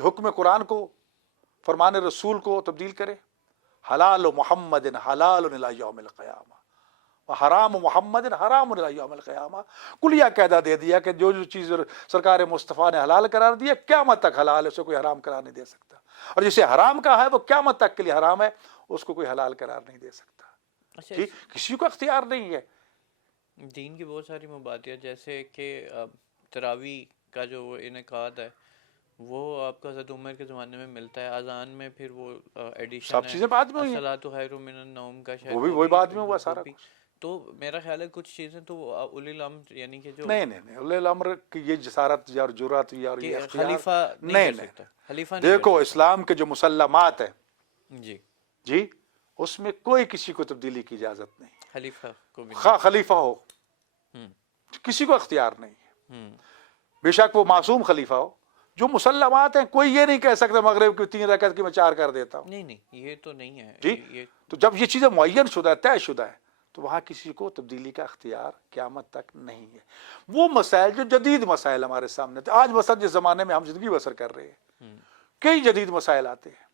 کہ حکم قرآن کو، فرمان رسول کو تبدیل کرے. حلال محمد حلال الی یوم القیامہ و حرام محمد حرام الی یوم القیامہ. کلیہ قاعدہ دے دیا کہ جو چیز سرکار مصطفیٰ نے حلال قرار دیا قیامت تک حلال ہے، اسے کوئی حرام قرار نہیں دے سکتا، اور جسے حرام کہا ہے وہ قیامت تک کے لیے حرام ہے، اس کو کوئی حلال قرار نہیں دے سکتا. اچھا، کسی کو اختیار نہیں ہے. دین کی بہت ساری مبادیات، جیسے کہ تراویح کا جو انعقاد ہے وہ آپ کو حضرت عمر کے زمانے میں ملتا ہے. اذان میں پھر وہ ایڈیشن سب ہے چیزیں بعد میں ہوئی ہیں، الصلاۃ خیر من النوم کا، شاید وہ بھی وہ وہی بھی بعد میں ہوا سارا وہ بھی. کچھ. تو میرا خیال ہے کچھ چیزیں تو اولی الامر یعنی کہ جو نہیں اولی الامر کی یہ جسارت اور جرات اور یہ کہ اختیار خلیفہ نہیں کر سکتا، خلیفہ نہیں دیکھو کر سکتا. اسلام کے جو مسلمات ہیں جی جی، اس میں کوئی کسی کو تبدیلی کی اجازت نہیں، خلیفہ کو بھی خواہ خلیفہ ہو، نہیں. کسی کو اختیار نہیں ہے، ہوں بے شک وہ معصوم خلیفہ ہو. جو مسلمات ہیں کوئی یہ نہیں کہہ سکتا مغرب کی 3 رکعت کی میں 4 کر دیتا ہوں. نہیں یہ تو نہیں ہے. جی، یہ تو جب یہ چیزیں معین شدہ ہے، طے شدہ ہے، تو وہاں کسی کو تبدیلی کا اختیار قیامت تک نہیں ہے. وہ مسائل جو جدید مسائل ہمارے سامنے تھے، آج مثلا جس زمانے میں ہم زندگی بسر کر رہے ہیں کئی جدید مسائل آتے ہیں،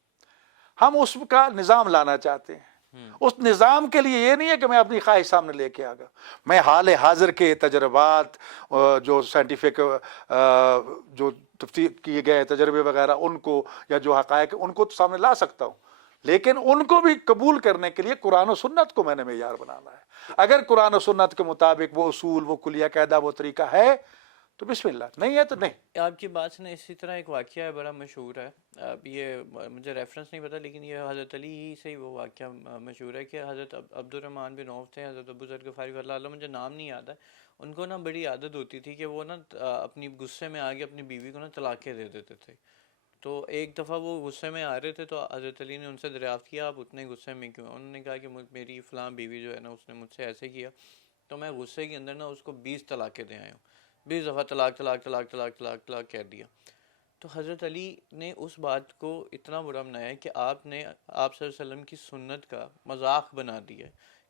ہم اس کا نظام لانا چاہتے ہیں. اس نظام کے لیے یہ نہیں ہے کہ میں اپنی خواہش سامنے لے کے آ گا، میں حال حاضر کے تجربات جو سائنٹیفک جو تفتیش کیے گئے تجربے وغیرہ ان کو، یا جو حقائق ان کو تو سامنے لا سکتا ہوں، لیکن ان کو بھی قبول کرنے کے لیے قرآن و سنت کو میں نے معیار بنانا ہے. اگر قرآن و سنت کے مطابق وہ اصول، وہ کلیہ قاعدہ، وہ طریقہ ہے تو بسم اللہ، نہیں ہے تو نہیں. آپ کی بات سے نا اسی طرح ایک واقعہ ہے بڑا مشہور ہے. اب یہ مجھے ریفرنس نہیں پتا، لیکن یہ حضرت علی ہی سے ہی وہ واقعہ مشہور ہے کہ حضرت عبد الرحمن بن عوف تھے، حضرت ابو ذر غفاری رضی اللہ عنہ، مجھے نام نہیں یاد ہے. ان کو نا بڑی عادت ہوتی تھی کہ وہ نا اپنی غصے میں آگے اپنی بیوی کو نا طلاقیں دے دیتے تھے. تو ایک دفعہ وہ غصے میں آ رہے تھے تو حضرت علی نے ان سے دریافت کیا آپ اتنے غصے میں کیوں؟ انہوں نے کہا کہ میری فلاں بیوی جو ہے نا اس نے مجھ سے ایسے کیا، تو میں غصے کے اندر نا اس کو 20 طلاقیں دے آیا ہوں، 20 دفعہ طلاق طلاق طلاق طلاق طلاق طلاق کہہ دیا. تو حضرت علی نے اس بات کو اتنا برا منایا کہ آپ صلی اللہ علیہ وسلم کی سنت کا مذاق بنا دیا،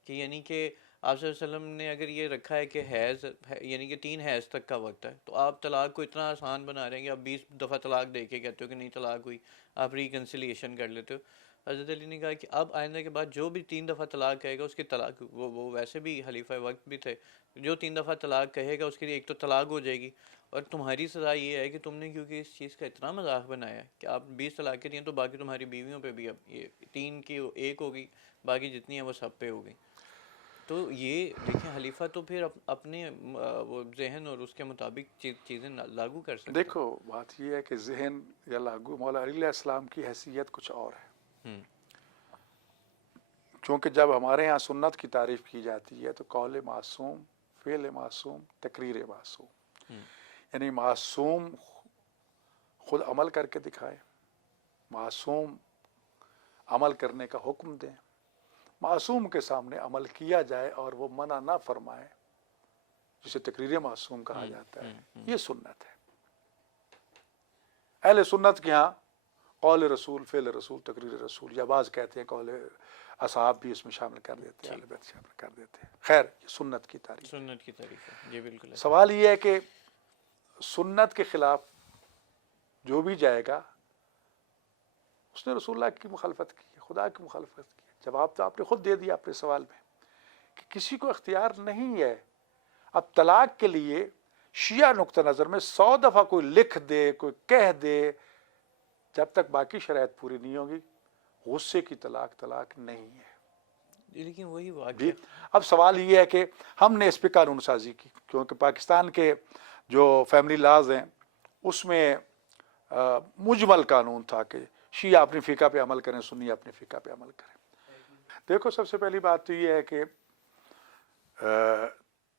کہ یعنی کہ آپ صلی اللہ علیہ وسلم نے اگر یہ رکھا ہے کہ حیض یعنی کہ 3 حیض تک کا وقت ہے، تو آپ طلاق کو اتنا آسان بنا رہے ہیں کہ آپ 20 دفعہ طلاق دے کے کہتے ہو کہ نہیں طلاق ہوئی، آپ ریکنسیلیشن کر لیتے ہو. حضرت علی نے کہا کہ اب آئندہ کے بعد جو بھی 3 دفعہ طلاق کہے گا اس کی طلاق، وہ ویسے بھی خلیفہ وقت بھی تھے، جو 3 دفعہ طلاق کہے گا اس کے لیے ایک تو طلاق ہو جائے گی، اور تمہاری سزا یہ ہے کہ تم نے کیونکہ اس چیز کا اتنا مذاق بنایا ہے کہ آپ 20 طلاقیں دیں تو باقی تمہاری بیویوں پہ بھی اب یہ 3 کی 1 ہوگی، باقی جتنی ہیں وہ سب پہ ہوگی. تو یہ دیکھیں خلیفہ تو پھر اپنے وہ ذہن اور اس کے مطابق چیزیں لاگو کر سکتا. دیکھو بات یہ ہے کہ ذہن یا لاگو، مولا علی علیہ السلام کی حیثیت کچھ اور ہے. چونکہ جب ہمارے ہاں سنت کی تعریف کی جاتی ہے تو قول معصوم، فعل معصوم، تقریر معصوم، یعنی معصوم خود عمل کر کے دکھائے، معصوم عمل کرنے کا حکم دیں، معصوم کے سامنے عمل کیا جائے اور وہ منع نہ فرمائے، جسے تقریر معصوم کہا جاتا ہے. یہ سنت ہے. اہل سنت کے ہاں قول رسول، فعل رسول، تقریر رسول، یا بعض کہتے ہیں قول اصحاب بھی اس میں شامل کر دیتے ہیں، اہل بیت شامل کر دیتے ہیں. خیر یہ سنت کی تعریف. سنت کی تعریف ہے جی بالکل. سوال یہ ہے کہ سنت کے خلاف جو بھی جائے گا اس نے رسول اللہ کی مخالفت کی ہے، خدا کی مخالفت کی ہے. جواب تو آپ نے خود دے دیا اپنے سوال میں کہ کسی کو اختیار نہیں ہے. اب طلاق کے لیے شیعہ نقطہ نظر میں 100 دفعہ کوئی لکھ دے، کوئی کہہ دے، جب تک باقی شرائط پوری نہیں ہوگی غصے کی طلاق نہیں ہے. لیکن وہی واقعہ جی اب سوال یہ ہے کہ ہم نے اس پہ قانون سازی کی، کیونکہ پاکستان کے جو فیملی لاز ہیں اس میں مجمل قانون تھا کہ شیعہ اپنی فقہ پہ عمل کریں، سنی اپنے فقہ پہ عمل کریں. دیکھو سب سے پہلی بات تو یہ ہے کہ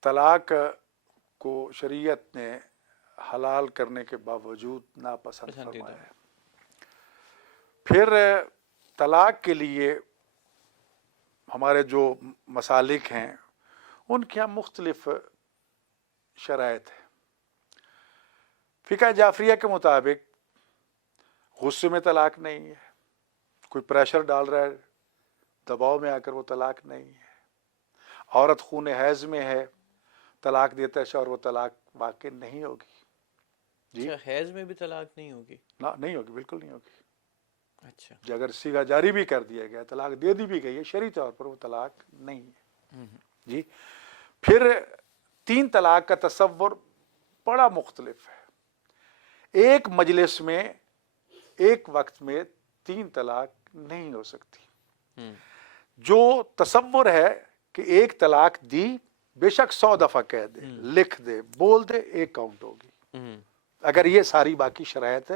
طلاق کو شریعت نے حلال کرنے کے باوجود ناپسند فرمایا ہے. پھر طلاق کے لیے ہمارے جو مسالک ہیں ان کے یہاں مختلف شرائط ہیں. فقہ جعفریہ کے مطابق غصے میں طلاق نہیں ہے، کوئی پریشر ڈال رہا ہے دباؤ میں آ کر وہ طلاق نہیں ہے. عورت خون حیض میں ہے، طلاق دیتا ہے شوہر، وہ طلاق واقع نہیں ہوگی. اچھا حیض میں بھی طلاق نہیں ہوگی؟ نہ نہیں ہوگی، بالکل نہیں ہوگی. اچھا. اگر سیغہ جاری بھی کر دیا گیا، طلاق دے دی بھی گئی ہے، شرعی طور پر وہ طلاق نہیں ہے. جی. پھر 3 طلاق کا تصور بڑا مختلف ہے. ایک مجلس میں ایک وقت میں 3 طلاق نہیں ہو سکتی. جو تصور ہے کہ ایک طلاق دی، بے شک 100 دفعہ کہہ دے، لکھ دے، بول دے، ایک کاؤنٹ ہوگی. اگر یہ ساری باقی شرائط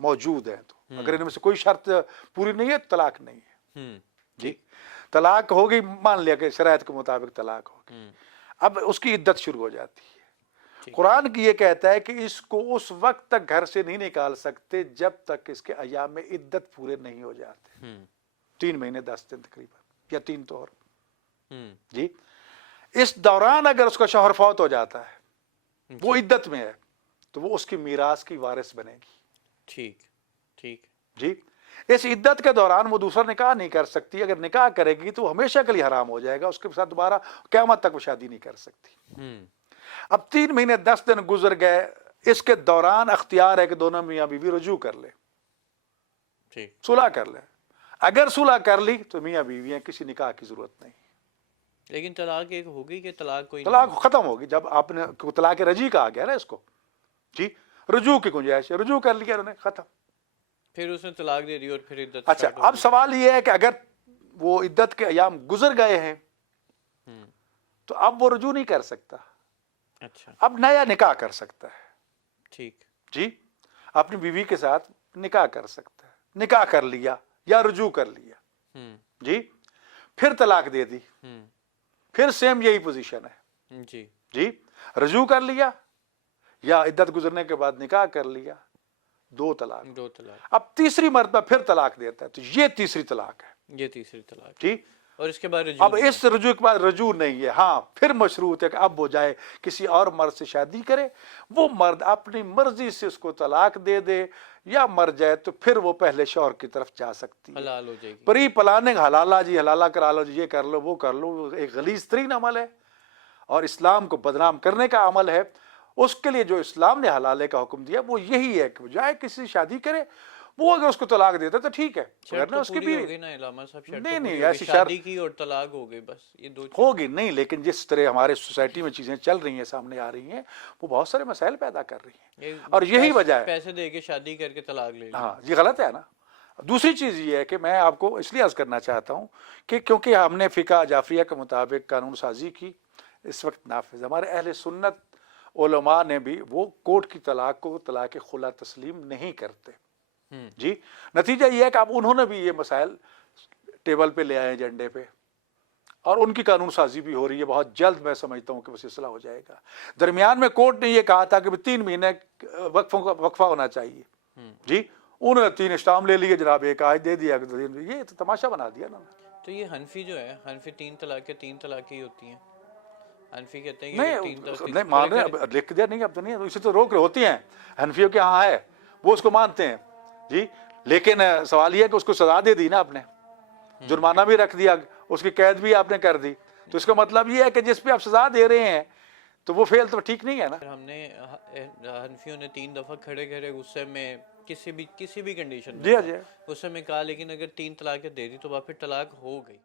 موجود ہیں تو. اگر ان میں سے کوئی شرط پوری نہیں ہے تو طلاق نہیں ہے. جی. طلاق ہوگی، مان لیا کہ شرائط کے مطابق طلاق ہوگی، اب اس کی عدت شروع ہو جاتی ہے. قرآن کی یہ کہتا ہے کہ اس کو اس وقت تک گھر سے نہیں نکال سکتے جب تک اس کے ایام میں عدت پورے نہیں ہو جاتے. 3 مہینے 10 دن تقریباً، یا 3 تو اور. جی. اس دوران اگر اس کا شوہر فوت ہو جاتا ہے، وہ عدت میں ہے، تو وہ اس کی میراث کی وارث بنے گی. ٹھیک ٹھیک. جی. اس عدت کے دوران وہ دوسرا نکاح نہیں کر سکتی. اگر نکاح کرے گی تو ہمیشہ کے لیے حرام ہو جائے گا، اس کے ساتھ دوبارہ قیامت تک وہ شادی نہیں کر سکتی. اب 3 مہینے 10 دن گزر گئے، اس کے دوران اختیار ہے کہ دونوں میاں بیوی رجوع کر لے، صلح کر لے. اگر صلح کر لی تو میاں بیوی ہیں، کسی نکاح کی ضرورت نہیں. لیکن طلاق ایک ہوگی کہ طلاق کوئی طلاق ختم ہوگی جب آپ نے طلاق رجی کہا گیا نا اس کو. جی. رجوع کی گنجائش ہے، رجوع کر لیا انہوں نے، ختم. پھر اس نے طلاق دے دی اور پھر عدت. اچھا، اب سوال یہ ہے کہ اگر وہ عدت کے ایام گزر گئے ہیں تو اب وہ رجوع نہیں کر سکتا. اچھا. اب نیا نکاح کر سکتا ہے. ٹھیک. جی. اپنی بیوی کے ساتھ نکاح کر سکتا ہے. نکاح کر لیا یا رجوع کر لیا. جی. پھر طلاق دے دی، پھر سیم یہی پوزیشن ہے. جی. جی. رجوع کر لیا یا عدت گزرنے کے بعد نکاح کر لیا، 2 طلاق. 2 طلاق. اب تیسری مرتبہ پھر طلاق دیتا ہے تو یہ تیسری طلاق ہے. یہ تیسری طلاق. جی. اور اس کے بعد رجوع. اب اس رجوع کے بعد رجوع نہیں ہے. ہاں، پھر مشروط ہے کہ اب وہ جائے کسی اور مرد سے شادی کرے، وہ مرد اپنی مرضی سے اس کو طلاق دے دے یا مر جائے تو پھر وہ پہلے شوہر کی طرف جا سکتی ہے. حلال ہو جائے گی. پری پلاننگ، حلالہ جی، حلالہ کرا لو جی، یہ کر لو وہ کر لو، ایک غلیظ ترین عمل ہے اور اسلام کو بدنام کرنے کا عمل ہے. اس کے لیے جو اسلام نے حلالے کا حکم دیا وہ یہی ہے کہ وہ جائے کسی سے شادی کرے. وہ اگر اس کو طلاق دیتا تو ٹھیک ہے، شرط تو اس کی پوری بھی ہو گئی نا علامہ صاحب. شرط نہیں تو نہیں پوری ہو گئی، ایسی شادی کی اور طلاق ہو گئی، بس یہ 2 ہوگی نہیں. لیکن جس طرح ہمارے سوسائٹی میں چیزیں چل رہی ہیں، سامنے آ رہی ہیں، وہ بہت سارے مسائل پیدا کر رہی ہیں اور یہی وجہ ہے. پیسے دے کے شادی کر کے طلاق لے لی. ہاں، یہ غلط ہے نا. دوسری چیز یہ ہے کہ میں آپ کو اس لیے عرض کرنا چاہتا ہوں کہ کیونکہ ہم نے فقہ جعفریہ کے مطابق قانون سازی کی اس وقت نافذ. ہمارے اہل سنت علماء نے بھی وہ کورٹ کی طلاق کو طلاق خلا تسلیم نہیں کرتے. جی. نتیجہ یہ ہے کہ اب انہوں نے بھی یہ مسائل ٹیبل پہ لے آئے ایجنڈے پہ اور ان کی قانون سازی بھی ہو رہی ہے. بہت جلد میں سمجھتا ہوں کہ وہ سلسلہ ہو جائے گا. درمیان میں کورٹ نے یہ کہا تھا کہ 3 مہینے وقفہ ہونا چاہیے. جی. انہوں نے 3 اسٹام لے لیے جناب، ایک آج دے دیا، یہ تو تماشا بنا دیا نا. تو یہ حنفی جو ہے، حنفی 3 طلاق کے 3 طلاق ہی ہوتی ہیں. حنفی کہتے ہیں نہیں مان رہے، لکھ دیا نہیں، اب تو نہیں، اسے تو روک ہوتی ہیں. حنفیوں کے ہاں ہے، وہ اس کو مانتے ہیں. جی. لیکن سوال یہ ہے کہ اس کو سزا دے دی نا آپ نے، جرمانہ بھی رکھ دیا، اس کی قید بھی آپ نے کر دی. تو اس کا مطلب یہ ہے کہ جس پہ آپ سزا دے رہے ہیں تو وہ فعل تو ٹھیک نہیں ہے نا. ہم نے حنفیوں نے 3 دفعہ کھڑے کھڑے غصے میں کسی بھی کنڈیشن میں جی جی غصے میں کہا، لیکن اگر 3 طلاقیں دے دی تو پھر طلاق ہو گئی.